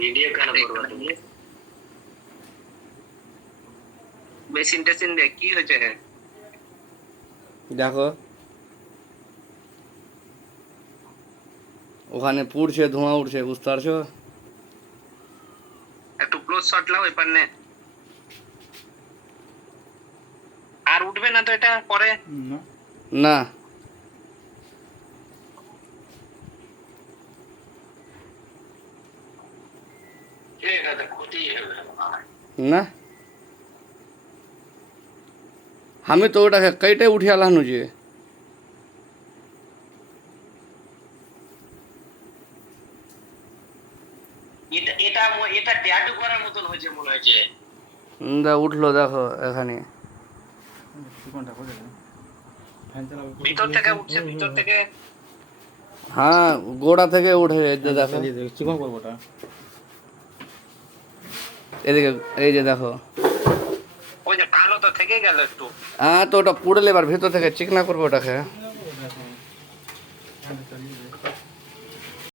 Video কেন করবা তুমি? মেশিন টেশিন দিয়ে কি হয়েছে? দেখো ওখানে পুড়ছে, ধোঁয়া উঠছে, বুঝতে পারছো? একটু ক্লোজ শট লাও এপার নে। আর উঠবে না তো এটা পরে? না না আমি তো ওটাকে কেটে উঠে আলানু যে। এটা এটা এটা ট্যাটু করার মতন হয়েছে মনে হচ্ছে। উঠলো দেখো এখানে। ভিতর থেকে উঠছে, ভিতর থেকে। হ্যাঁ গোড়া থেকে উঠে দেখো চিকন করবো ওটা। এদিকে, এই যে দেখো। ওই যে কালো তো থেকে গেল একটু। তো ওটা পুড়লে এবার ভিতর থেকে চিকনা করবো ওটাকে।